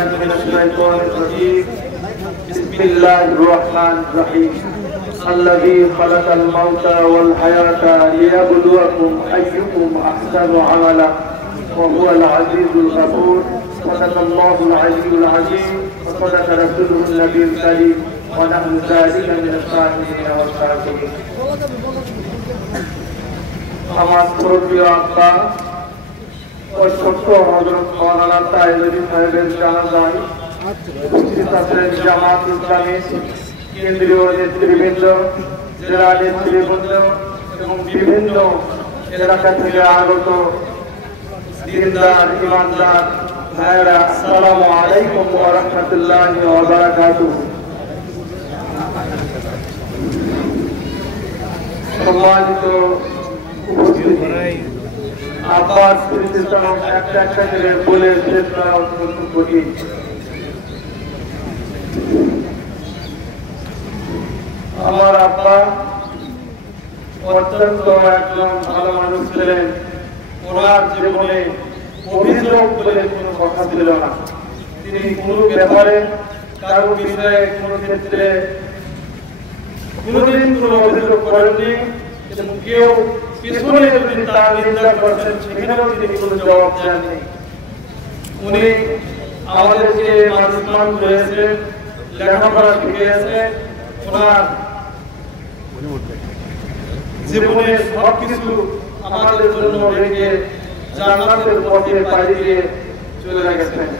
بالله من الشيطان الرجيم بسم الله الرحمن الرحيم الذي خلق الموت والحياة ليبلوكم أيكم أحسن عملا وهو العزيز الغفور صدق الله العلي العظيم وصدق رسوله النبي الكريم ونحن ذلك من الشاهدين والشاكرين আমার প্রিয় আব্বা ও ছোট্ট হযরত মাওলানা তাইজুদ্দিন সাহেবের জানাজায় উপস্থিত আছেন জামাত ইসলামী কেন্দ্রীয় নেতৃবৃন্দ, জেলা নেতৃবৃন্দ এবং বিভিন্ন এলাকা থেকে আগত দিনদার ইমানদার ভাইরা, আসসালামু আলাইকুম ওয়া রাহমাতুল্লাহি ওয়া বারাকাতুহু। সম্মানিত উপস্থিতি, আব্বার স্মৃতির জন্য একটা একটা করে বলে শেষ করা অত্যন্ত কঠিন। আমার আব্বা অত্যন্ত একজন ভালো মানুষ ছিলেন। ওনার জীবনে অভিযোগ বলে কোনো কথা ছিল না। তিনি কোনো ব্যাপারে কারো বিষয়ে কোনো ক্ষেত্রে কোনোদিন কোনো অভিযোগ করেননি এবং কেউ পিছনে যদি তার নিন্দা করছেন সেখানেও তিনি কোনো জবাব দেননি। উনি আমাদেরকে মানুষমান করেছে, লেখাপড়া শিখিয়েছে। ওনার জীবনে সবকিছু আমাদের জন্য রেখে জান্নাতের পথে পাড়ি দিয়ে চলে গেছেন।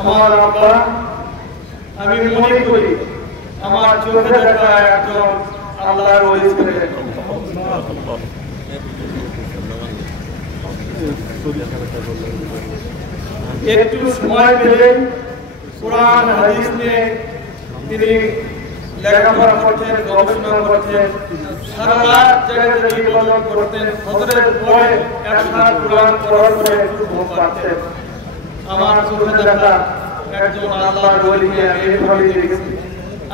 আমার আব্বা, আমি মনে করি আমার চোখে দেখা একজন আল্লাহর ওলি ছিলেন। একটু সময় পেলে কোরআন হাদিস নিয়ে তিনি লেখাপড়া করতেন, গবেষণা করতেন, সারা রাত জায়গায় ইবাদত করতেন। ফজরের পরে একসাথে কোরআন পড়ার পরে একটু ঘুম পাচ্ছেন। আমার চোখে দেখা একজন আল্লাহর ওলিকে আমি এভাবে দেখেছি।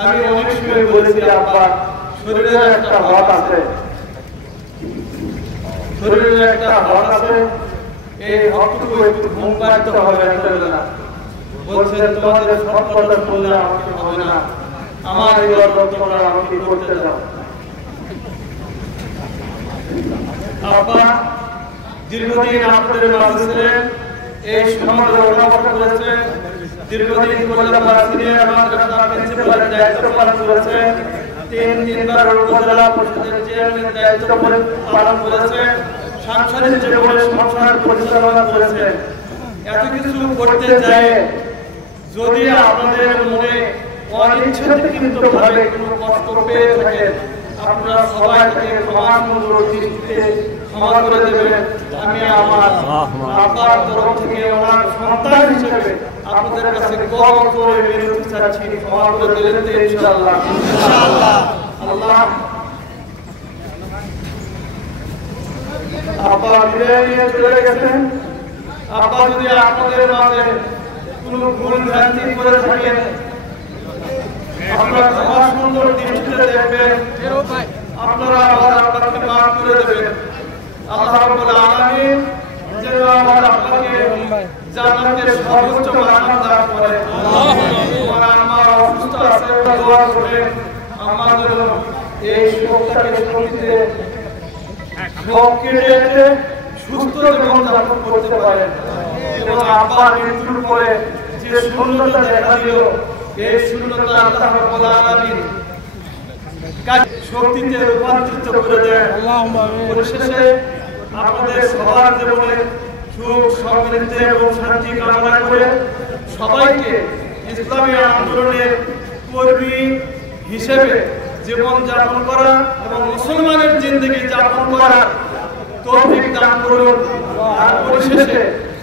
আমি অনেক সময় বলেছি, আব্বা শরীরে একটা হক আছে, শরীরে একটা হক আছে, এই হকটুকু একটু ঘুম পাড়তে হবে না। বলছেন তোমাদের সব কথা শুনলে আমাকে হবে না, আমার ইবাদত তোমরা আমাকে করতে দাও। আব্বা দীর্ঘদিন আপনাদের মাঝে ছিলেন, এই সমাজে ওঠাপড়া করেছেন, দীর্ঘদিন কল্যাণপাড়া সিনিয়র মাদ্রাসা প্রিন্সিপালের দায়িত্ব পালন করেছেন, তিনবার উপজেলা পরিষদের চেয়ারম্যানের দায়িত্ব পালন করেছেন, সাংসারিক জীবনে সংসার পরিচালনা করেছেন। এত কিছু করতে যায় যদি আপনাদের মনে অনিচ্ছাকৃতভাবে কোনো কষ্ট পেয়ে থাকেন, আপনারা সবাই থেকে ক্ষমা সুন্দর দৃষ্টিতে ক্ষমা করে দেবেন। আমি আমার আব্বার তরফ থেকে ওনার সন্তান হিসেবে আপনাদের কাছে গর্ব করে বিনতি চাচ্ছি, ক্ষমা করে দেবেন তো ইনশাআল্লাহ। ইনশাআল্লাহ। আল্লাহ আব্বা বিদায় নিয়ে চলে গেছেন। আব্বা যদি আপনাদের মাঝে কোনো ভুল ভ্রান্তি করে থাকেন, আপনারা ক্ষমা সুন্দর দৃষ্টিতে দেখবেন, আপনারা আমার আব্বাকে মাফ করে দেবেন। আল্লাহ রাব্বুল আলামিন যেন আমার আব্বাকে জান্নাতের সর্বোচ্চ মাকাম দান করেন। আমার অসুস্থ আছে, দোয়া করবেন আমাদের এই শোকটাকে শক্তিতে শোক কেটে সুস্থ জীবন যাপন করতে পারেন এবং আব্বার মৃত্যুর পরে যে শূন্যতা দেখা দিল, এই শূন্যতা আল্লাহ রাব্বুল আলামিন শক্তিতে রূপান্তরিত করে দেন। পরিশেষে আপনাদের সবার জীবনে সুখ সমৃদ্ধি এবং শান্তি কামনা করে সবাইকে ইসলামী আন্দোলনের কর্মী হিসেবে জীবন যাপন করা এবং মুসলমানের জিন্দেগি যাপন করার তৌফিক দান করুন। আর পরিশেষে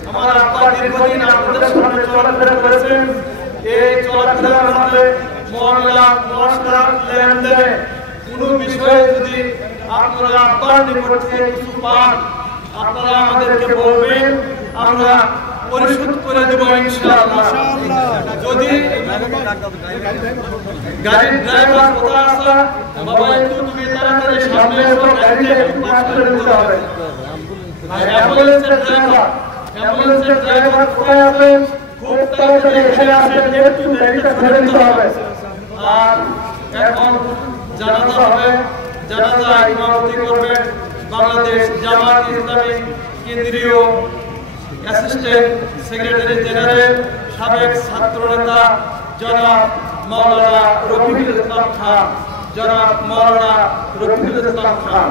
আমার আব্বা দীর্ঘদিন আপনাদের সামনে চলাফেরা করেছেন। এই চলাফেরার মধ্যে মহল্লা নমস্কার লেনদেনে কোনো বিষয়ে যদি আপনারা আব্বার নিকট থেকে কিছু পান, আপনারা আমাদেরকে বলবেন, আমরা পরিশোধ করে দেব ইনশাআল্লাহ। যদি গাড়ির ড্রাইভার কোথায় আছে, বাবা একটু তুমি তাড়াতাড়ি সামনে এসো, গাড়িতে একটু পাস করে দিতে হবে। আর অ্যাম্বুলেন্সের ড্রাইভার অ্যাম্বুলেন্সের ড্রাইভার কোথায় আছেন খুব তাড়াতাড়ি এখানে আসেন, একটু গাড়িটা ধরে দিতে হবে। আর এখন জানাজা হবে, জানাজা ইমামতি করবেন বাংলাদেশ জামাত ইসলামী কেন্দ্রীয় অ্যাসিস্ট্যান্ট সেক্রেটারি জেনারেল সাবেক ছাত্রনেতা জনাব মাওলানা রফিকুল ইসলাম খান, জনাব মাওলানা রফিকুল ইসলাম খান।